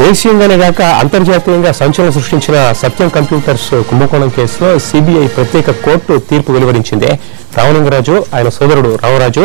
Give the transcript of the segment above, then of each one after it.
దేశీయంగానే కాక అంతర్జాతీయంగా సంచలనం సృష్టించిన సత్యం కంప్యూటర్స్ కుంభకోణం కేసులో సిబిఐ ప్రత్యేక కోర్టు తీర్పు వెలువరించింది. రామలింగరాజు, ఆయన సోదరుడు రామరాజు,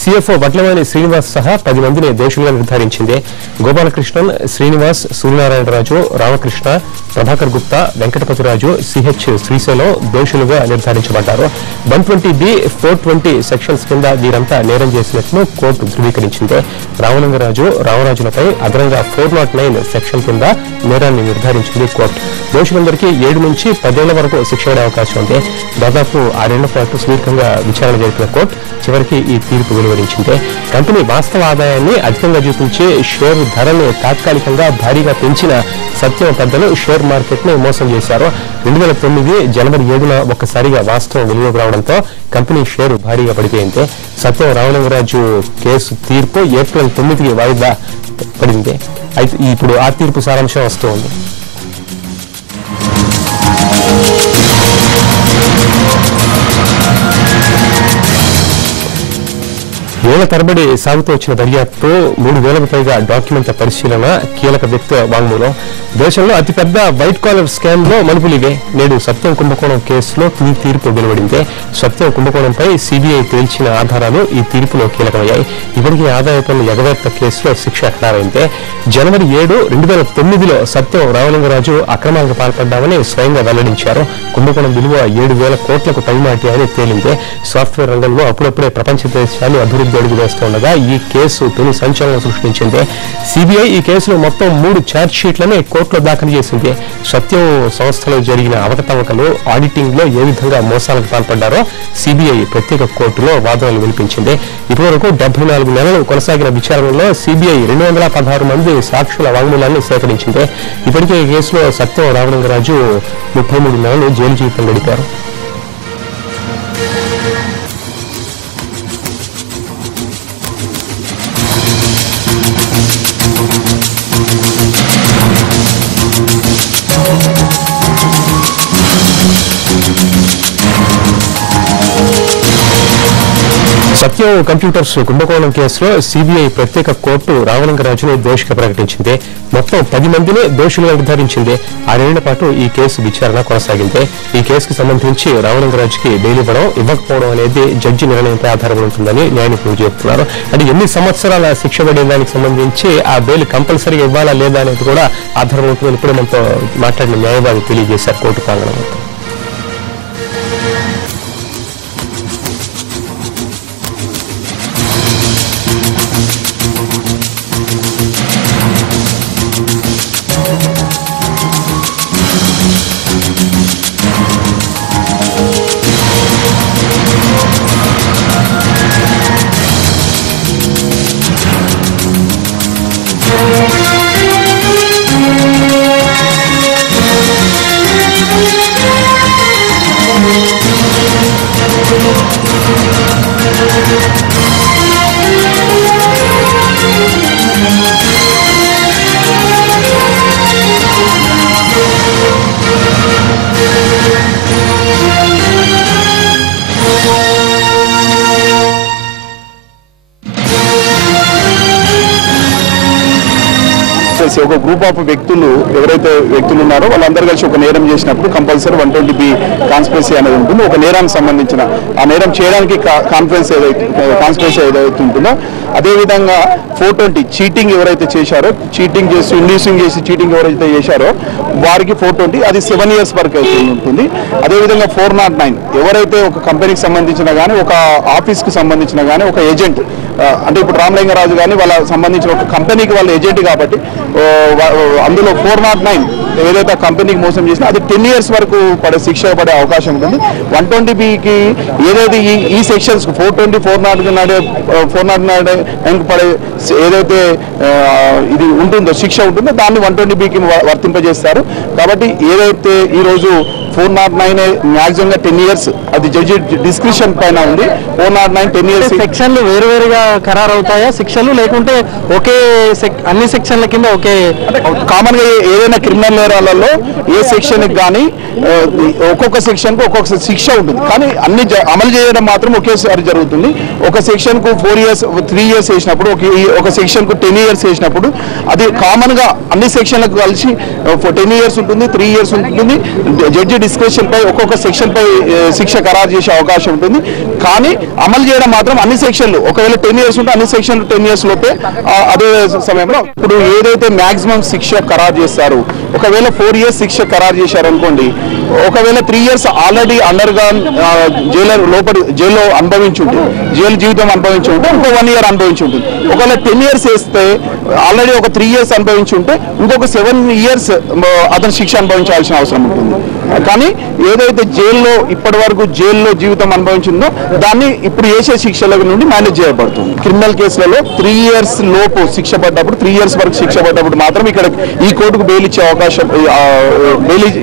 సిఎఫ్ఓ వడ్లవాణి శ్రీనివాస్ సహా 10 మందిని దోషులుగా నిర్ధారించింది. గోపాలకృష్ణన్, శ్రీనివాస్, సూర్యనారాయణరాజు, రామకృష్ణ, ప్రభాకర్ గుప్తా, వెంకటపతిరాజు, సిహెచ్ శ్రీశైలం దోషులుగా నిర్ధారించబడ్డారు. 120B, 420 సెక్షన్స్ కింద వీరంతా నేరం చేసినట్లు కోర్టు ధృవీకరించింది. రామలింగరాజు, రామరాజులపై అదనంగా 409 సెక్షన్ కింద నేరాన్ని నిర్ధారించింది కోర్టు. దోషులందరికీ 7 నుంచి 10 ఏళ్ల వరకు శిక్ష పడే అవకాశం ఉంది. దాదాపు 6 ఏళ్ల పాటు సుదీర్ఘంగా విచారణ జరిపిన కోర్టు చివరికి ఈ తీర్పు వెలువరించింది. కంపెనీ వాస్తవ ఆదాయాన్ని అధికంగా చూపించి షేర్ ధరను తాత్కాలికంగా భారీగా పెంచిన సత్యం పెద్దలు షేర్ మార్కెట్ ను మోసం చేశారు. 2009 జనవరి 7న ఒక్కసారిగా వాస్తవం వెలుగులోకి రావడంతో కంపెనీ షేరు భారీగా పడిపోయింది. సత్యం రామలింగరాజు కేసు తీర్పు ఏప్రిల్ 9కి వాయిదా పడింది. అయితే ఇప్పుడు ఆ తీర్పు సారాంశం వస్తోంది. ఏళ్ల తరబడి సాగుతూ వచ్చిన దర్యాప్తు, 3000కు పైగా డాక్యుమెంట్ల పరిశీలన, కీలక వ్యక్తుల వాంగ్మూలం. దేశంలో అతిపెద్ద వైట్ కాలర్ స్కామ్ లో మలుపులివే. నేడు సత్యం కుంభకోణం కేసులో ఈ తీర్పు వెలువడింది. సత్యం కుంభకోణంపై సిబిఐ తేల్చిన ఆధారాలు ఈ తీర్పులో కీలకమయ్యాయి. ఇప్పటికీ ఆదాయ పన్ను ఎగవేత కేసులో శిక్ష ఖరారైంది. జనవరి 7, 2009లో సత్యం రామలింగరాజు అక్రమాలకు పాల్పడ్డామని స్వయంగా వెల్లడించారు. కుంభకోణం విలువ 7,000 కోట్లకు పైమాటి అని తేలింది. సాఫ్ట్వేర్ రంగంలో అప్పుడప్పుడే ప్రపంచ దేశాలు అభివృద్ధి అడుగు వేస్తుండగా ఈ కేసు తొలి సంచలనం సృష్టించింది. సిబిఐ ఈ కేసులో మొత్తం 3 ఛార్జ్ షీట్లని కోర్టులో దాఖలు చేసింది. సత్యం సంస్థలో జరిగిన అవకతవకలు, ఆడిటింగ్ లో ఏ విధంగా మోసాలకు పాల్పడ్డారో సిబిఐ ప్రత్యేక కోర్టులో వాదనలు వినిపించింది. ఇప్పటివరకు 74 నెలలు కొనసాగిన విచారణలో సిబిఐ 216 మంది సాక్షుల వాంగ్మూలాన్ని సేకరించింది. ఇప్పటికే ఈ కేసులో సత్యం రామలింగరాజు 33 నెలలు జైలు జీవితం గడిపారు. సత్యం కంప్యూటర్స్ కుంభకోణం కేసులో సిబిఐ ప్రత్యేక కోర్టు రామలింగరాజును దోషిగా ప్రకటించింది. మొత్తం 10 మందిని దోషులుగా నిర్ధారించింది. 6 ఏళ్ల పాటు ఈ కేసు విచారణ కొనసాగింది. ఈ కేసుకు సంబంధించి రామలింగరాజుకి బెయిల్ ఇవ్వడం, ఇవ్వకపోవడం అనేది జడ్జి నిర్ణయంపై ఆధారపడి ఉంటుందని న్యాయ నిపుణులు చెబుతున్నారు. అంటే ఎన్ని సంవత్సరాల శిక్ష పడే దానికి సంబంధించి ఆ బెయిల్ కంపల్సరీగా ఇవ్వాలా లేదా అనేది కూడా ఆధారపడి ఉంటుందని ఇప్పుడే మనతో మాట్లాడిన న్యాయవాది తెలియజేశారు కోర్టు ప్రాంగణంలో. ఒక గ్రూప్ ఆఫ్ వ్యక్తులు ఎవరైతే వ్యక్తులు ఉన్నారో వాళ్ళందరూ కలిసి ఒక నేరం చేసినప్పుడు కంపల్సరీ 120B కాన్స్పిరసీ అనేది ఉంటుంది. ఒక నేరానికి సంబంధించిన ఆ నేరం చేయడానికి కాన్స్పిరసీ ఏదైతే ఉంటుందో అదేవిధంగా 420 చీటింగ్ ఎవరైతే చేశారో, చీటింగ్ చేసి ఇండ్యూసింగ్ చేసి చీటింగ్ ఎవరైతే చేశారో వారికి 420 అది 7 years వరకు అయితే ఉంటుంది. అదేవిధంగా 409 ఎవరైతే ఒక కంపెనీకి సంబంధించిన కానీ ఒక ఆఫీస్కి సంబంధించిన కానీ ఒక ఏజెంట్ అంటే ఇప్పుడు రామలింగరాజు కానీ వాళ్ళ సంబంధించిన ఒక కంపెనీకి వాళ్ళ ఏజెంట్ కాబట్టి అందులో 409 ఏదైతే కంపెనీకి మోసం చేసినా అది 10 years వరకు శిక్ష పడే అవకాశం ఉంటుంది. 120Bకి ఏదైతే ఈ సెక్షన్స్ 420, 409 పడే ఏదైతే ఇది ఉంటుందో శిక్ష ఉంటుందో దాన్ని 120Bకి వర్తింపజేస్తారు. కాబట్టి ఏదైతే ఈరోజు 409 మ్యాక్సిమంగా 10 years అది జడ్జి డిస్క్రిప్షన్ పైన ఉంది. 409 10 years సెక్షన్లు వేరువేరుగా ఖరారు అవుతాయా శిక్షలు, లేకుంటే ఒకే అన్ని సెక్షన్ల కింద ఒకే వరకే కామన్ గా ఏదైనా క్రిమినల్ నేరాలలో ఏ సెక్షన్ కానీ ఒక్కొక్క సెక్షన్ కు ఒక్కొక్క శిక్ష ఉంటుంది, కానీ అన్ని అమలు చేయడం మాత్రం ఒకేసారి జరుగుతుంది. ఒక సెక్షన్ కు 4 years 3 years వేసినప్పుడు, ఒక సెక్షన్ కు 10 years వేసినప్పుడు అది కామన్ గా అన్ని సెక్షన్లకు కలిసి 10 years ఉంటుంది, 3 years ఉంటుంది. జడ్జి డిస్క్రిప్షన్ పై ఒక్కొక్క సెక్షన్ పై శిక్ష ఖరారు చేసే అవకాశం ఉంటుంది. కానీ అమలు చేయడం మాత్రం అన్ని సెక్షన్లు, ఒకవేళ 10 years ఉంటే అన్ని సెక్షన్లు 10 years లోపే అదే సమయంలో ఇప్పుడు ఏదైతే మాక్సిమం శిక్ష ఖరారు చేస్తారు, ఒకవేళ 4 years శిక్ష ఖరారు చేశారు అనుకోండి, ఒకవేళ 3 years ఆల్రెడీ అండర్గాన్ జైల్లో అనుభవించి ఉంటుంది, జైలు జీవితం అనుభవించి ఉంటే ఇంకో 1 year అనుభవించి ఉంటుంది. ఒకవేళ 10 years వేస్తే ఆల్రెడీ ఒక 3 years అనుభవించి ఉంటే ఇంకొక 7 years అతను శిక్ష అనుభవించాల్సిన అవసరం ఉంటుంది. కానీ ఏదైతే జైల్లో ఇప్పటి వరకు జైల్లో జీవితం అనుభవించిందో దాన్ని ఇప్పుడు వేసే శిక్షల నుండి మేనేజ్ చేయబడుతుంది. క్రిమినల్ కేసులలో 3 years లోపు శిక్ష పడ్డప్పుడు, 3 years వరకు శిక్ష పడ్డప్పుడు మాత్రం ఇక్కడ ఈ కోర్టుకు బెయిల్ ఇచ్చే అవకాశం,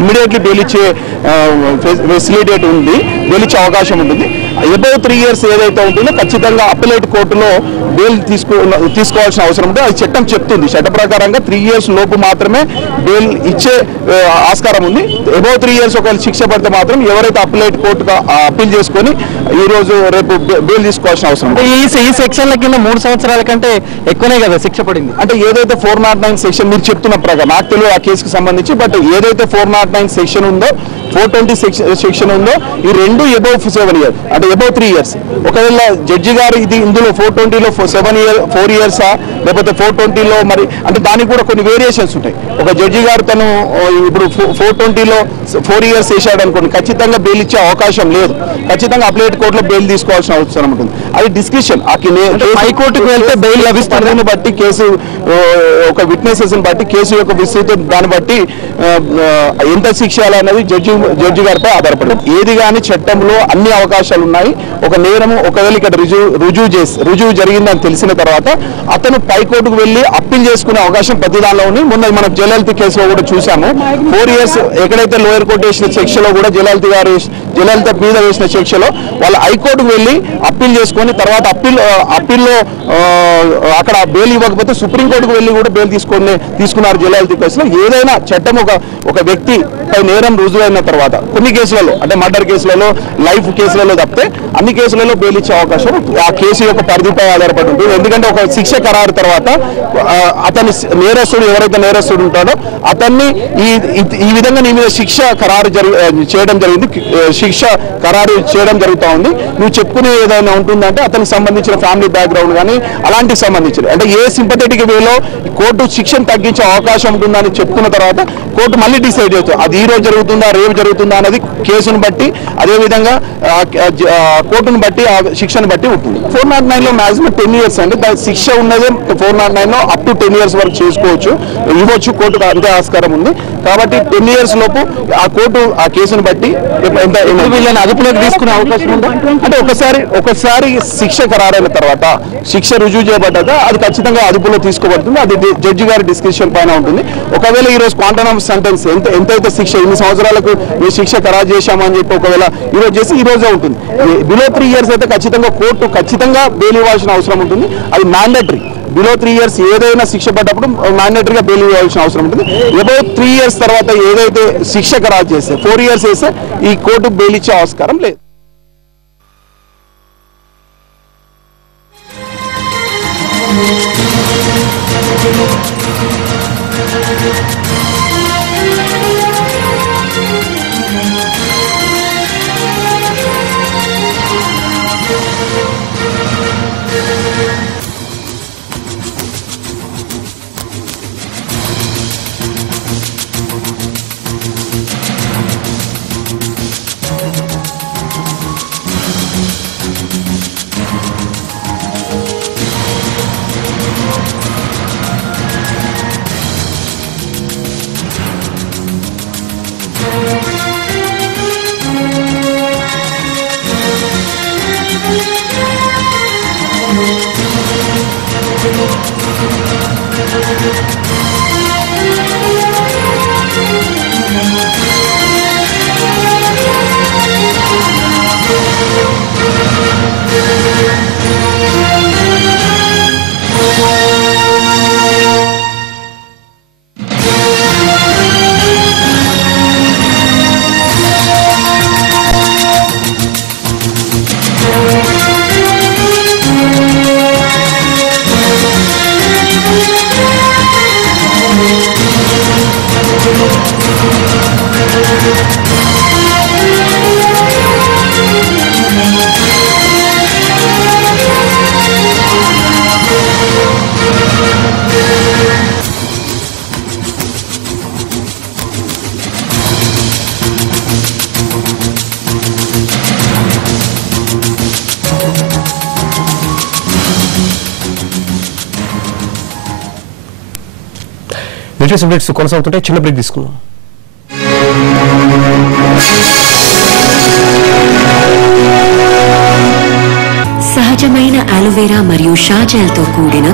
ఇమ్మీడియట్లీ బెయిల్ ఇచ్చే ఫెసిలిటీ ఉంది, బెయిల్ ఇచ్చే అవకాశం ఉంటుంది. అబౌవ్ 3 years ఏదైతే ఉంటుందో ఖచ్చితంగా అప్పీలేట్ కోర్టులో బెయిల్ తీసుకోవాల్సిన అవసరం ఉంటుంది. అది చట్టం చెప్తుంది. చట్ట ప్రకారంగా 3 years లోపు మాత్రమే బెయిల్ ఇచ్చే ఆస్కారం ఉంది. అబౌవ్ 3 years ఒకవేళ శిక్ష పడితే మాత్రం ఎవరైతే అప్పీలేట్ కోర్టుగా అప్పీల్ చేసుకొని ఈ రోజు రేపు బెయిల్ తీసుకోవాల్సిన అవసరం ఉంది. ఈ సెక్షన్ల కింద 3 సంవత్సరాల కంటే ఎక్కువనే కదా శిక్ష పడింది. అంటే ఏదైతే 409 సెక్షన్ మీరు చెప్తున్న ప్రకారం నాకు తెలియదు ఆ కేసుకు సంబంధించి, బట్ ఏదైతే 409 సెక్షన్ ఉందో, 420 సెక్షన్ ఉందో, ఈ రెండు అబౌవ్ 7 years అంటే అబౌవ్ 3 years. ఒకవేళ జడ్జి గారు ఇది ఇందులో 420లో 4 years లేకపోతే 420లో మరి అంటే దానికి కూడా కొన్ని వేరియేషన్స్ ఉంటాయి. ఒక జడ్జి గారు తను ఇప్పుడు 420లో 4 years వేసాడు అనుకోండి, ఖచ్చితంగా బెయిల్ ఇచ్చే అవకాశం లేదు. ఖచ్చితంగా అప్లేట్ కోర్టులో బెయిల్ తీసుకోవాల్సిన అవసరం ఉంటుంది. అది డిస్కషన్ హైకోర్టుకు వెళ్తే బెయిల్ లభిస్తుందని బట్టి, కేసు ఒక విట్నెసెస్ బట్టి, కేసు యొక్క విస్తృతి దాన్ని బట్టి ఎంత శిక్ష అనేది జడ్జి గారిపై ఆధారపడి. ఏది కానీ చట్టంలో అన్ని అవకాశాలు ఉన్నాయి. ఒక నేరము ఒకవేళ ఇక్కడ రుజువు జరిగిందని తెలిసిన తర్వాత అతను పైకోర్టుకు వెళ్ళి అప్పీల్ చేసుకునే అవకాశం ప్రతి దానిలో ఉంది. మొన్న మనం జయలలిత కేసులో కూడా చూసాము. 4 years ఎక్కడైతే లోయర్ కోర్టు వేసిన శిక్షలో కూడా జయలలిత మీద వేసిన శిక్షలో వాళ్ళు హైకోర్టుకు వెళ్ళి అప్పీల్ చేసుకొని తర్వాత అప్పీల్లో అక్కడ బెయిల్ ఇవ్వకపోతే సుప్రీంకోర్టుకు వెళ్ళి కూడా బెయిల్ తీసుకున్నారు జయలలిత కేసులో. ఏదైనా చట్టం ఒక వ్యక్తి పై నేరం రుజువైన తర్వాత కొన్ని కేసులలో అంటే మర్డర్ కేసులలో, లైఫ్ కేసులలో తప్పితే అన్ని కేసులలో బెయిల్ ఇచ్చే అవకాశం ఆ కేసు యొక్క పరిధిపై ఆధారపడి ఉంటుంది. ఎందుకంటే ఒక శిక్ష ఖరారు తర్వాత అతని ఎవరైతే నేరస్తుడు ఉంటాడో అతన్ని ఈ విధంగా నీ మీద శిక్ష ఖరారు చేయడం జరిగింది, శిక్ష ఖరారు చేయడం జరుగుతూ ఉంది. నువ్వు చెప్పుకునే ఏదైనా ఉంటుందంటే అతనికి సంబంధించిన ఫ్యామిలీ బ్యాక్గ్రౌండ్ కానీ అలాంటివి సంబంధించిన అంటే ఏ సింపథెటిక్ వేలో కోర్టు శిక్షను తగ్గించే అవకాశం ఉంటుందని చెప్పుకున్న తర్వాత కోర్టు మళ్ళీ డిసైడ్ అవుతుంది. అది ఈ రోజు జరుగుతుందా, రేపు జరుగుతుందా అనేది కేసును బట్టి, అదేవిధంగా కోర్టును బట్టి, ఆ శిక్షను బట్టి ఉంటుంది. 409లో మాక్సిమం 10 years అంటే దాని శిక్ష ఉన్నదే 409లో అప్ టు 10 years వరకు చేసుకోవచ్చు, ఇవ్వచ్చు, కోర్టుకు అంతే ఆస్కారం ఉంది. కాబట్టి 10 years లోపు ఆ కోర్టు ఆ కేసును బట్టి వీళ్ళని అదుపులోకి తీసుకునే అవకాశం ఉంది. అంటే ఒకసారి శిక్ష ఖరారైన తర్వాత, శిక్ష రుజువు చేయబడ్డాక అది ఖచ్చితంగా అదుపులో తీసుకోబడుతుంది. అది జడ్జి గారి డిస్క్రిప్షన్ పైన ఉంటుంది. ఒకవేళ ఈ రోజు క్వాంటమ్ ఆఫ్ సెంటెన్స్ ఎంతైతే శిక్ష ఇన్ని సంవత్సరాలకు ఈ శిక్ష ఖరారు చేశామని చెప్పి ఒకవేళ ఈ రోజు చేసి ఈ రోజే ఉంటుంది. బిలో 3 years అయితే కోర్టు ఖచ్చితంగా బెయిల్ ఇవ్వాల్సిన అవసరం ఉంటుంది. అది మ్యాండేటరీ. బిలో 3 years ఏదైనా శిక్ష పడ్డప్పుడు మ్యాండేటరీగా బెయిల్ ఇవ్వాల్సిన అవసరం ఉంటుంది. అబౌవ్ 3 years తర్వాత ఏదైతే శిక్ష ఖరారు చేస్తే 4 years వేస్తే ఈ కోర్టు బెయిల్ ఇచ్చే ఆస్కారం లేదు. లేటెస్ట్ అప్డేట్స్ కొనసాగుతుంటే చిన్న బ్రేక్ తీసుకున్నాం. సహజమైన అలోవెరా మరియు షాజెల్తో కూడిన